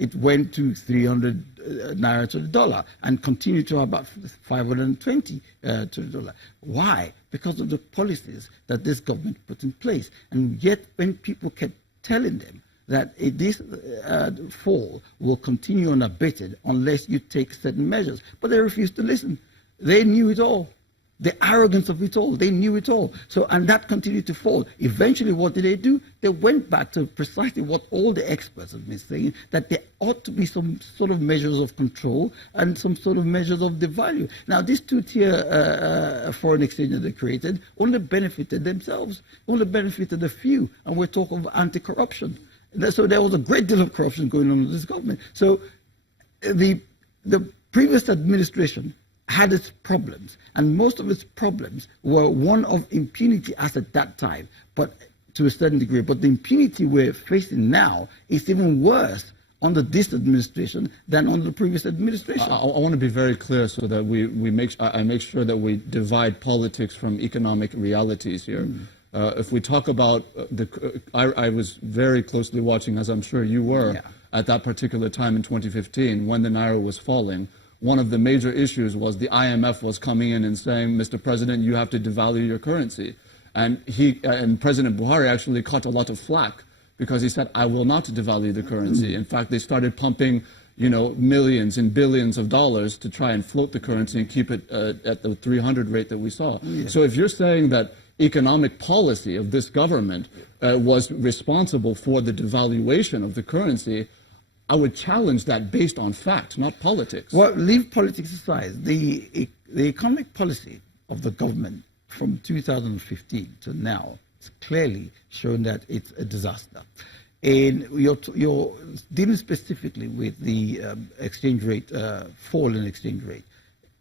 it went to 300 naira to the dollar and continued to about 520 to the dollar. Why? Because of the policies that this government put in place. And yet when people kept telling them that this fall will continue unabated unless you take certain measures, but they refused to listen. They knew it all. The arrogance of it all, they knew it all. So, and that continued to fall. Eventually, what did they do? They went back to precisely what all the experts have been saying, that there ought to be some sort of measures of control and some sort of measures of the value. Now, this two-tier foreign exchange that they created only benefited themselves, only benefited a few, and we're talking of anti-corruption. So there was a great deal of corruption going on in this government. So the previous administration had its problems, and most of its problems were one of impunity as at that time, but to a certain degree. But the impunity we're facing now is even worse under this administration than under the previous administration. I want to be very clear so that I make sure that we divide politics from economic realities here. If we talk about I was very closely watching, as I'm sure you were, at that particular time in 2015 when the Naira was falling. One of the major issues was the IMF was coming in and saying, Mr. President, you have to devalue your currency. And President Buhari actually caught a lot of flack because he said, I will not devalue the currency. In fact, they started pumping, millions and billions of dollars to try and float the currency and keep it at the 300 rate that we saw. So if you're saying that economic policy of this government was responsible for the devaluation of the currency, I would challenge that based on fact, not politics. Well, leave politics aside. The economic policy of the government from 2015 to now has clearly shown that it's a disaster. And you're dealing specifically with the exchange rate, fall in exchange rate.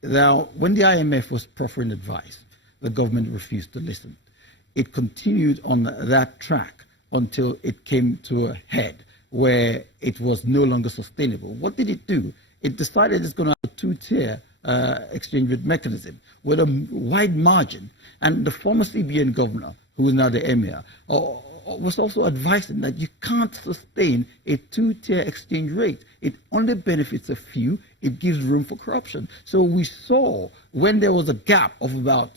Now, when the IMF was proffering advice, the government refused to listen. It continued on that track until it came to a head where it was no longer sustainable. What did it do? It decided it's going to have a two-tier exchange rate mechanism with a wide margin. And the former CBN governor, who is now the emir, was also advising that you can't sustain a two-tier exchange rate. It only benefits a few. It gives room for corruption. So we saw when there was a gap of about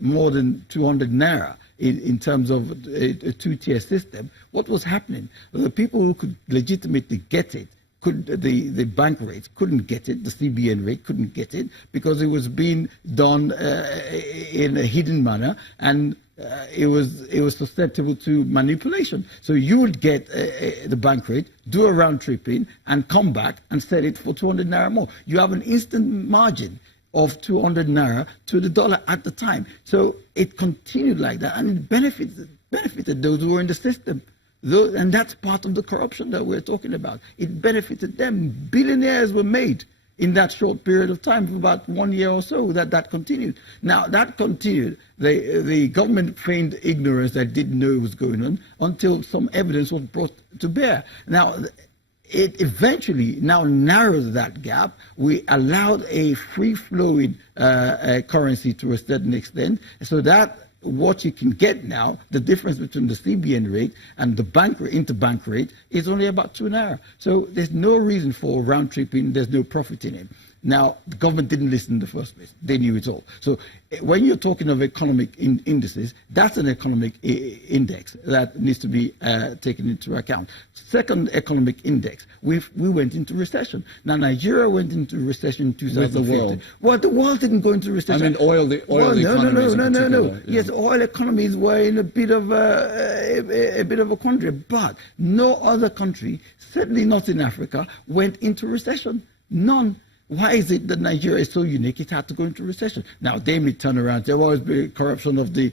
more than 200 naira in terms of a two-tier system, what was happening? The people who could legitimately get it, the bank rates couldn't get it, the CBN rate couldn't get it, because it was being done in a hidden manner, and it was susceptible to manipulation. So you would get the bank rate, do a round trip in, and come back and sell it for 200 naira more. You have an instant margin of 200 naira to the dollar at the time. So it continued like that, and it benefited those who were in the system. And that's part of the corruption that we're talking about. It benefited them. Billionaires were made in that short period of time, for about 1 year or so, that continued. Now, that continued. The government feigned ignorance that didn't know it was going on until some evidence was brought to bear. Now, it eventually now narrowed that gap. We allowed a free-flowing currency to a certain extent, so that what you can get now, the difference between the CBN rate and the interbank rate is only about 2 naira. So there's no reason for round tripping. There's no profit in it. Now, the government didn't listen in the first place. They knew it all. So when you're talking of economic indices, that's an economic index that needs to be taken into account. Second economic index, we went into recession. Now, Nigeria went into recession in 2015. With the world. Well, the world didn't go into recession. I mean, oil economies. No. Yeah. Yes, oil economies were in a bit of a quandary, but no other country, certainly not in Africa, went into recession. None. Why is it that Nigeria is so unique? It had to go into recession. Now, they may turn around. There will always be corruption of the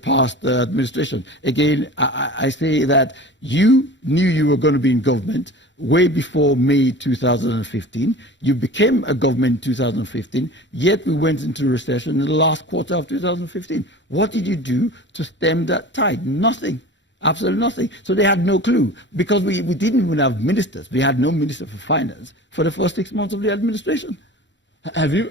past administration. Again, I say that you knew you were going to be in government way before May 2015. You became a government in 2015, yet we went into recession in the last quarter of 2015. What did you do to stem that tide? Nothing. Absolutely nothing. So they had no clue, because we didn't even have ministers. We had no minister for finance for the first 6 months of the administration. Have you,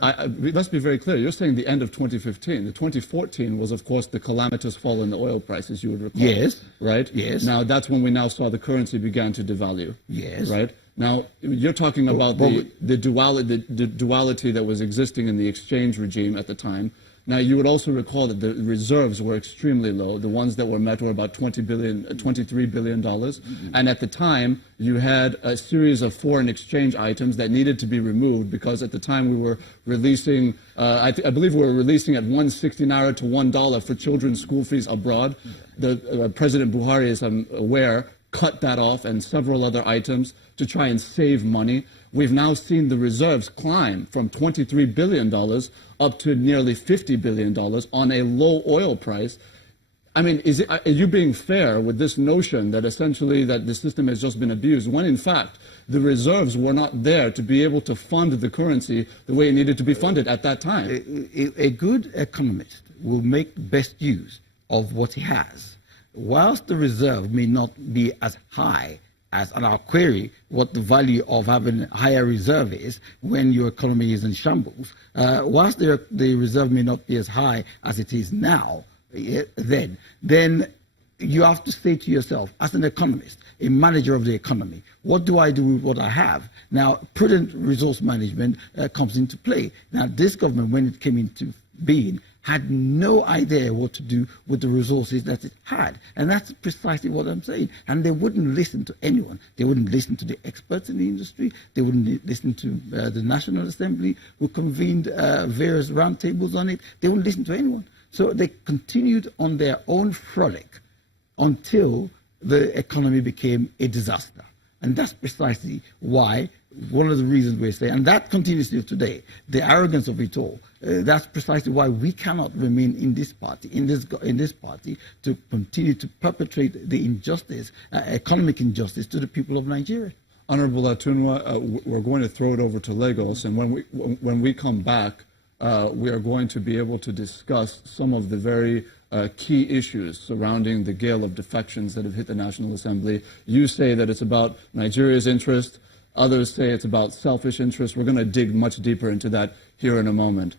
let's be very clear, you're saying the end of 2015. The 2014 was, of course, the calamitous fall in the oil prices, you would recall. Yes. Right? Yes. Now, that's when we now saw the currency began to devalue. Yes. Right? Now, you're talking about the duality that was existing in the exchange regime at the time. Now, you would also recall that the reserves were extremely low. The ones that were met were about $23 billion. Mm-hmm. And at the time, you had a series of foreign exchange items that needed to be removed because at the time we were releasing, I believe we were releasing at 160 naira to $1 for children's school fees abroad. The President Buhari, as I'm aware, cut that off and several other items to try and save money. We've now seen the reserves climb from $23 billion up to nearly $50 billion on a low oil price. I mean, are you being fair with this notion that essentially that the system has just been abused when in fact the reserves were not there to be able to fund the currency the way it needed to be funded at that time? A good economist will make best use of what he has. Whilst the reserve may not be as high as, and I'll query what the value of having a higher reserve is when your economy is in shambles, whilst the reserve may not be as high as it is now, then you have to say to yourself, as an economist, a manager of the economy, what do I do with what I have? Now, prudent resource management comes into play. Now, this government, when it came into being, had no idea what to do with the resources that it had. And that's precisely what I'm saying. And they wouldn't listen to anyone. They wouldn't listen to the experts in the industry. They wouldn't listen to the National Assembly, who convened various roundtables on it. They wouldn't listen to anyone. So they continued on their own frolic until the economy became a disaster. And that's precisely why, one of the reasons we're saying, and that continues till today, the arrogance of it all. That's precisely why we cannot remain in this party, in this party, to continue to perpetrate the injustice, economic injustice to the people of Nigeria. Honorable Atunwa, we're going to throw it over to Lagos, and when we come back, we are going to be able to discuss some of the very key issues surrounding the gale of defections that have hit the National Assembly. You say that it's about Nigeria's interest. Others say it's about selfish interest. We're going to dig much deeper into that here in a moment.